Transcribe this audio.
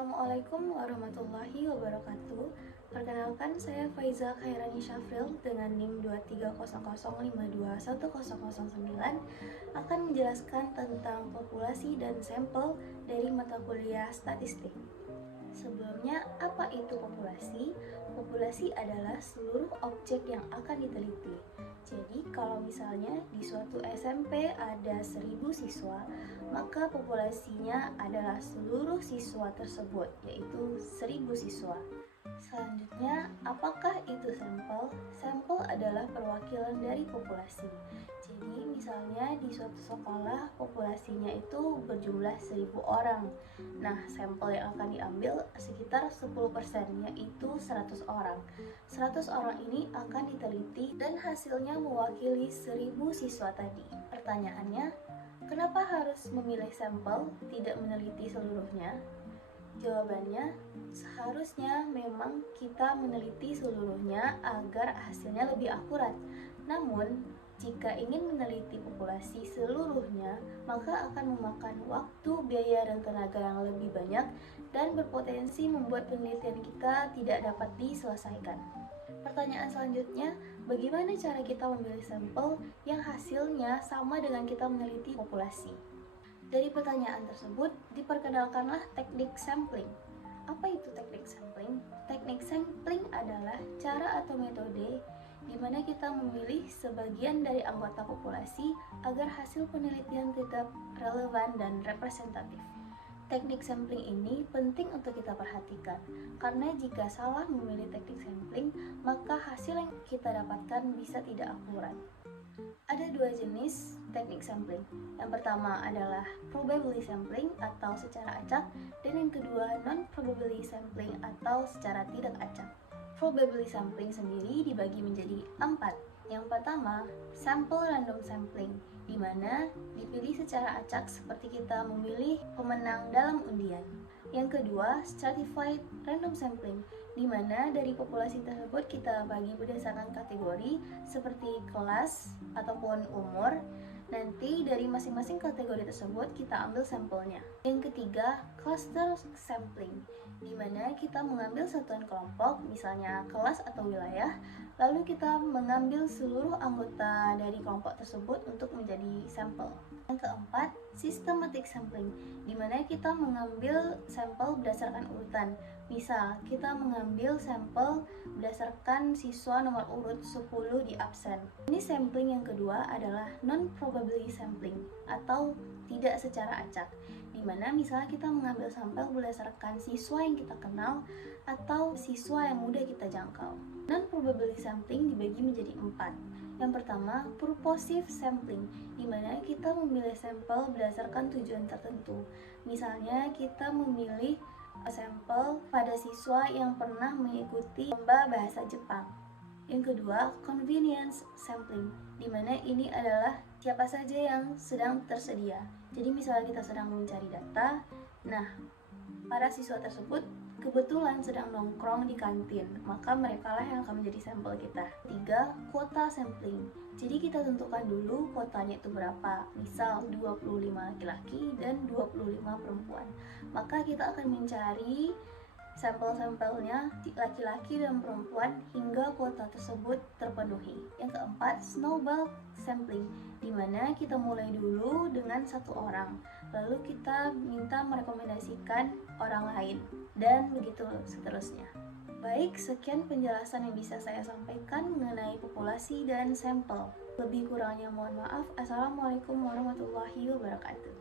Assalamualaikum warahmatullahi wabarakatuh. Perkenalkan, saya Faiza Khairani Syafril dengan NIM 23005210009 akan menjelaskan tentang populasi dan sampel dari mata kuliah statistik. Sebelumnya, apa itu populasi? Populasi adalah seluruh objek yang akan diteliti. Jadi, kalau misalnya di suatu SMP ada 1000 siswa, maka populasinya adalah seluruh siswa tersebut, yaitu 1000 siswa. Selanjutnya, apakah itu sampel? Sampel adalah perwakilan dari populasi. Jadi, misalnya di suatu sekolah populasinya itu berjumlah 1000 orang. Nah, sampel yang akan diambil sekitar 10%, yaitu 100 orang. 100 orang ini akan diteliti dan hasilnya mewakili 1000 siswa tadi. Pertanyaannya, kenapa harus memilih sampel, tidak meneliti seluruhnya? Jawabannya, seharusnya memang kita meneliti seluruhnya agar hasilnya lebih akurat. Namun, jika ingin meneliti populasi seluruhnya, maka akan memakan waktu, biaya, dan tenaga yang lebih banyak dan berpotensi membuat penelitian kita tidak dapat diselesaikan. Pertanyaan selanjutnya, bagaimana cara kita memilih sampel yang hasilnya sama dengan kita meneliti populasi? Dari pertanyaan tersebut, diperkenalkanlah teknik sampling. Apa itu teknik sampling? Teknik sampling adalah cara atau metode di mana kita memilih sebagian dari anggota populasi agar hasil penelitian tetap relevan dan representatif. Teknik sampling ini penting untuk kita perhatikan, karena jika salah memilih teknik sampling, maka hasil yang kita dapatkan bisa tidak akurat. Ada dua jenis teknik sampling. Yang pertama adalah probability sampling atau secara acak, dan yang kedua non-probability sampling atau secara tidak acak. Probability sampling sendiri dibagi menjadi 4. Yang pertama, sample random sampling, di mana dipilih secara acak seperti kita memilih pemenang dalam undian. Yang kedua, stratified random sampling, di mana dari populasi tersebut kita bagi berdasarkan kategori seperti kelas ataupun umur. Nanti dari masing-masing kategori tersebut kita ambil sampelnya. Yang ketiga, cluster sampling, di mana kita mengambil satuan kelompok, misalnya kelas atau wilayah, lalu kita mengambil seluruh anggota dari kelompok tersebut untuk menjadi sampel. Yang keempat, systematic sampling, di mana kita mengambil sampel berdasarkan urutan. Misal, kita mengambil sampel berdasarkan siswa nomor urut 10 di absen. Ini sampling yang kedua adalah non-probability sampling atau tidak secara acak, di mana misalnya kita mengambil sampel berdasarkan siswa yang kita kenal atau siswa yang mudah kita jangkau. Non-probability sampling dibagi menjadi 4. Yang pertama, purposive sampling, di mana kita memilih sampel berdasarkan tujuan tertentu. Misalnya, kita memilih sampel pada siswa yang pernah mengikuti lomba bahasa Jepang. Yang kedua, convenience sampling, di mana ini adalah siapa saja yang sedang tersedia. Jadi misalnya kita sedang mencari data, nah para siswa tersebut kebetulan sedang nongkrong di kantin, maka mereka lah yang akan menjadi sampel kita. 3. Quota sampling. Jadi kita tentukan dulu kuotanya itu berapa. Misal 25 laki-laki dan 25 perempuan. Maka kita akan mencari sampel-sampelnya laki-laki dan perempuan hingga kuota tersebut terpenuhi. Yang keempat, snowball sampling, di mana kita mulai dulu dengan satu orang, lalu kita minta merekomendasikan orang lain, dan begitu seterusnya. Baik, sekian penjelasan yang bisa saya sampaikan mengenai populasi dan sampel. Lebih kurangnya mohon maaf. Assalamualaikum warahmatullahi wabarakatuh.